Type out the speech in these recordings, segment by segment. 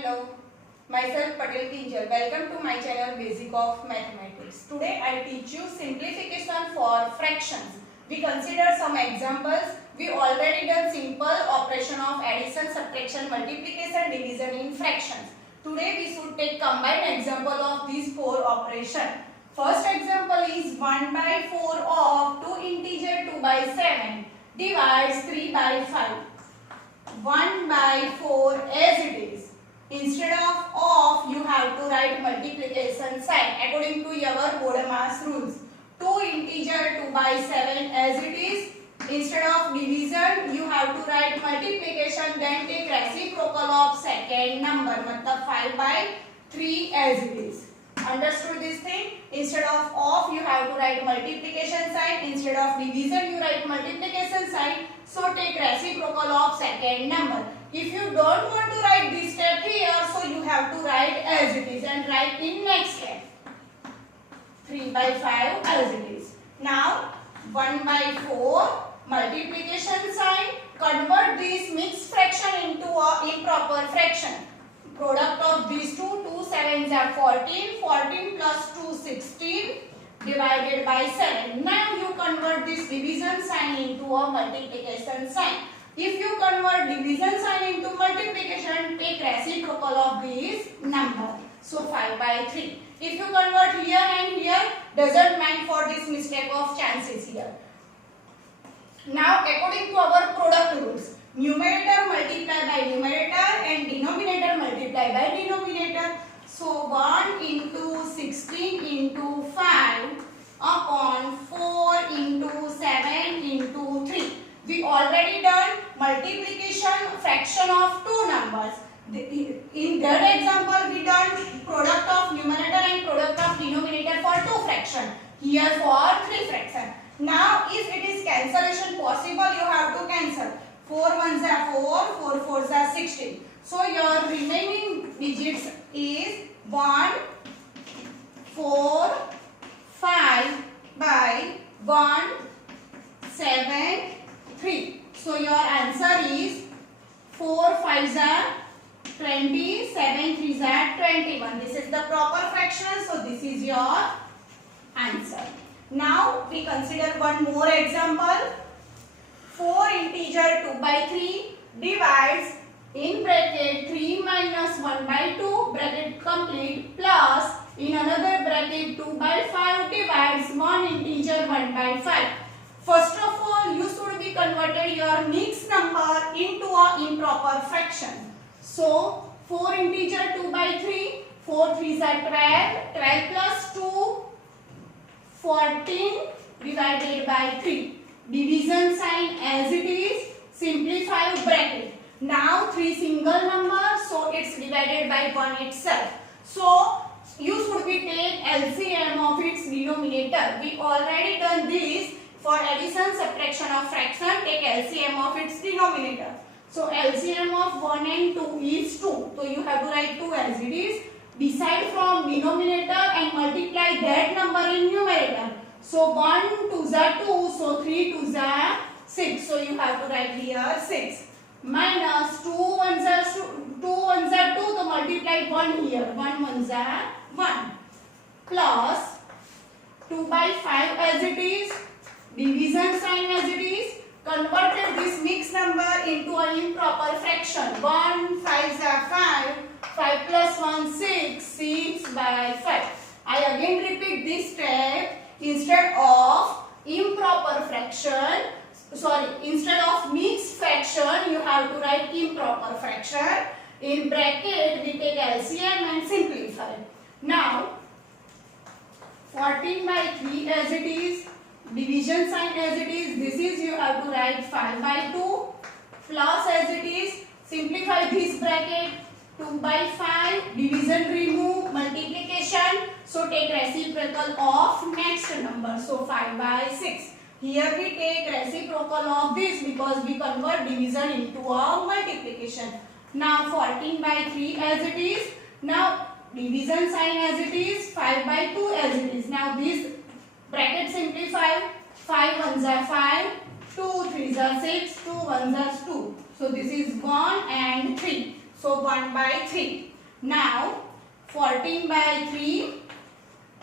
Hello, myself Patel Kinjal. Welcome to my channel Basic of Mathematics. Today I teach you simplification for fractions. We consider some examples. We already done simple operation of addition, subtraction, multiplication, division in fractions. Today we should take combined example of these four operations. First example is 1 by 4 of 2 integer 2 by 7 divides 3 by 5. 1 by 4 as it is. Instead of you have to write multiplication sign according to your BODMAS rules. 2 integer 2 by 7 as it is. Instead of division you have to write multiplication, then take reciprocal of second number, matlab 5 by 3 as it is. Understood this thing? Instead of you have to write multiplication sign, instead of division you write multiplication sign. So take reciprocal of second number. If you don't want to write this step here, so you have to write as it is and write in next step 3 by 5 as it is. Now 1 by 4 multiplication sign, convert this mixed fraction into a improper fraction. Product of these two, 2 sevens are 14, 14 plus 2 16 divided by 7. Now you convert this division sign into a multiplication sign. If you convert division sign into multiplication, take reciprocal of this number. So 5 by 3. If you convert here and here, doesn't mind for this mistake of chances here. Now according to our product rules, numerator multiply by numerator and denominator multiply by denominator. So 1 into 16 into 5 upon 4 into 7 into 3. We already done multiplication fraction of two numbers. In that example we done product of numerator and product of denominator for two fraction. Here for three fraction. Now if it is cancellation possible, you have to cancel. 4 ones are 4, 4 fours are 16. So your remaining digits is 1, 4, 5 by 1, 7, 3. So your answer is 4 5s are 20, 7 3s are 21. This is the proper fraction. So this is your answer. Now we consider one more example. 4 integer 2 by 3 divides in bracket 3 minus 1 by 2 bracket complete plus in another bracket 2 by 5 divides 1 integer 1 by 5. First of all, you should be converted your mixed number into a improper fraction. So 4 integer 2 by 3, 4 3s are 12, 12 plus 2, 14 divided by 3. Division sign as it is, simplify bracket. Now 3 single numbers, so it's divided by 1 itself. So you should be take LCM of its denominator. We already done this for addition, subtraction of fraction. Take LCM of its denominator. So LCM of 1 and 2 is 2. So you have to write 2 as it is. Decide from denominator and multiply that number in numerator. So 1 2s are 2, so 3 2s are 6. So you have to write here 6. Minus 2 1s are 2, so multiply 1 here. 1 1s are 1. Plus 2 by 5 as it is. Division sign as it is. Converted this mixed number into an improper fraction. 1 5s are 5. 5 plus 1 6. 6 by 5. I again repeat this step. Instead of improper fraction, instead of mixed fraction, you have to write improper fraction. In bracket, we take LCM and simplify. Now, 14 by 3 as it is, division sign as it is, this is you have to write 5 by 2, plus as it is, simplify this bracket, 2 by 5, division remove, multiplication, so take reciprocal of next number, so 5 by 6. Here we take reciprocal of this because we convert division into a multiplication. Now 14 by 3 as it is, now division sign as it is, 5 by 2 as it is. Now this bracket simplify, 5 1s are 5, 2 3s are 6, 2 1s are 2. So this is 1 and 3. So 1 by 3. Now 14 by 3.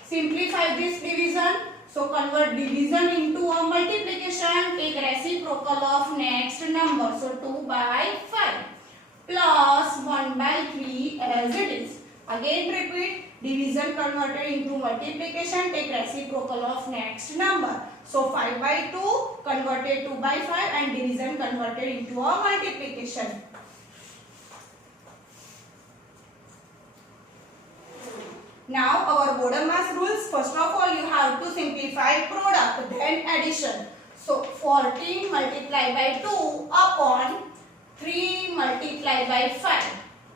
Simplify this division. So convert division into a multiplication. Take reciprocal of next number. So 2 by 5 plus 1 by 3 as it is. Again repeat. Division converted into multiplication. Take reciprocal of next number. So 5 by 2 converted 2 by 5 and division converted into a multiplication. Now our Bodemas rules. First of all you have to simplify product, then addition. So 14 multiplied by 2 upon 3 multiplied by 5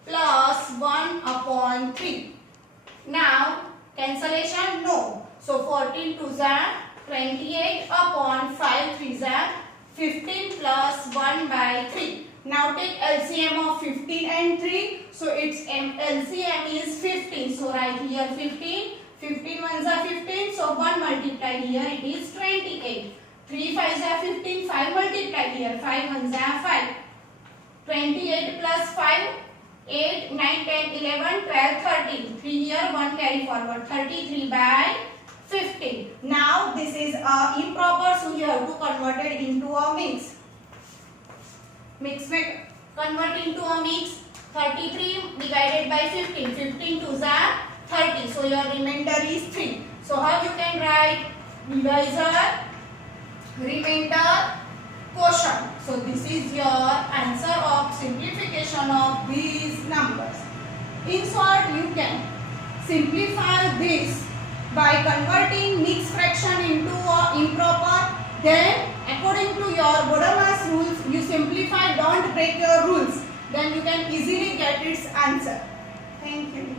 plus 1 upon 3. Now cancellation no. So 14 2s are 28 upon 5 3s are 15 plus 1 by 3. Now take LCM of 15 and 3. So its LCM is 15. So write here 15. 15 ones are 15. So 1 multiplied here it is 28. 3 5s are 15. 5 multiplied here. 5 ones are 5. 28 plus 5. 8, 9, 10, 11, 12, 13. 3 here, 1 carry forward. 33 by 15. Now this is improper, so you have to convert it into a mix. Convert into a mix. 33 divided by 15. 15 2s are 30. So your remainder is 3. So how you can write divisor, remainder, quotient. So this is your answer of simplification of these numbers. In short, you can simplify this by converting mixed fraction into a improper. Then according to your Bodemas rules, you simplify, don't break your rules. Then you can easily get its answer. Thank you.